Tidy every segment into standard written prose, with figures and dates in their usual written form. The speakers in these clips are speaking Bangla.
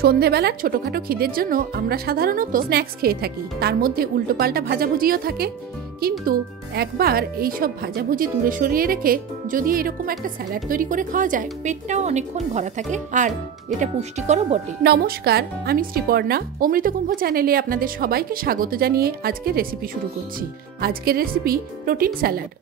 সন্ধেবেলার ছোটখাটো খিদের জন্য আমরা সাধারণত স্ন্যাক্স খেয়ে থাকি, তার মধ্যে উল্টোপাল্টা ভাজাভুজিও থাকে। কিন্তু একবার এই সব ভাজাভুজি দূরে সরিয়ে রেখে যদি এরকম একটা স্যালাড তৈরি করে খাওয়া যায়, পেটটাও অনেকক্ষণ ভরা থাকে আর এটা পুষ্টিকরও বটে। নমস্কার, আমি শ্রীপর্ণা। অমৃতকুম্ভ চ্যানেলে আপনাদের সবাইকে স্বাগত জানিয়ে আজকের রেসিপি শুরু করছি। আজকের রেসিপি প্রোটিন স্যালাড।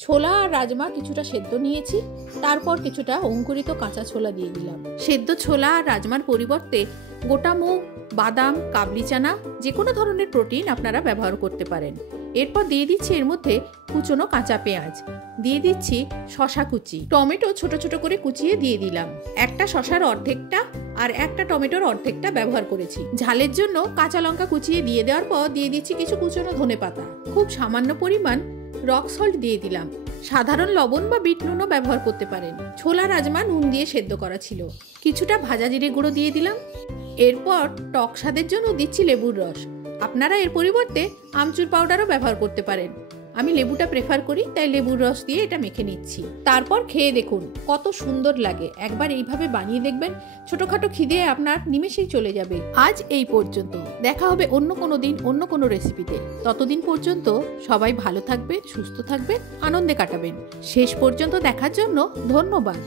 ছোলা আর রাজমা কিছুটা সেদ্ধ নিয়েছি, তারপর কিছুটা অঙ্কুরিত কাঁচা ছোলা দিয়ে দিলাম। সেদ্ধ ছোলা আর রাজমার পরিবর্তে গোটা মুগ, বাদাম, কাবলি চানা যে কোনো ধরনের প্রোটিন আপনারা ব্যবহার করতে পারেন। এরপর দিয়ে দিচ্ছি এর মধ্যে কুচনো কাঁচা পেঁয়াজ, দিয়ে দিচ্ছি শশা কুচি, টমেটো ছোট ছোট করে কুচিয়ে দিয়ে দিলাম। একটা শশার অর্ধেকটা আর একটা টমেটোর অর্ধেকটা ব্যবহার করেছি। ঝালের জন্য কাঁচা লঙ্কা কুচিয়ে দিয়ে দেওয়ার পর দিয়ে দিচ্ছি কিছু কুচনো ধনেপাতা। খুব সামান্য পরিমাণ রক সল্ট দিয়ে দিলাম। সাধারণ লবণ বা বিট নুনও ব্যবহার করতে পারেন। ছোলা রাজমা নুন দিয়ে সেদ্ধ করা ছিল। কিছুটা ভাজা জিরে গুঁড়ো দিয়ে দিলাম। এরপর টক স্বাদের জন্য দিচ্ছি লেবুর রস। আপনারা এর পরিবর্তে আমচুর পাউডারও ব্যবহার করতে পারেন। আমি লেবুটা প্রেফার করি, তাই লেবুর রস দিয়ে এটা মেখে নিচ্ছি। তারপর খেয়ে দেখুন কত সুন্দর লাগে। একবার এইভাবে বানিয়ে দেখবেন, ছোটখাটো খিদে আপনার নিমেষেই চলে যাবে। আজ এই পর্যন্ত, দেখা হবে অন্য কোনো দিন অন্য কোনো রেসিপিতে। ততদিন পর্যন্ত সবাই ভালো থাকবেন, সুস্থ থাকবেন, আনন্দে কাটাবেন। শেষ পর্যন্ত দেখার জন্য ধন্যবাদ।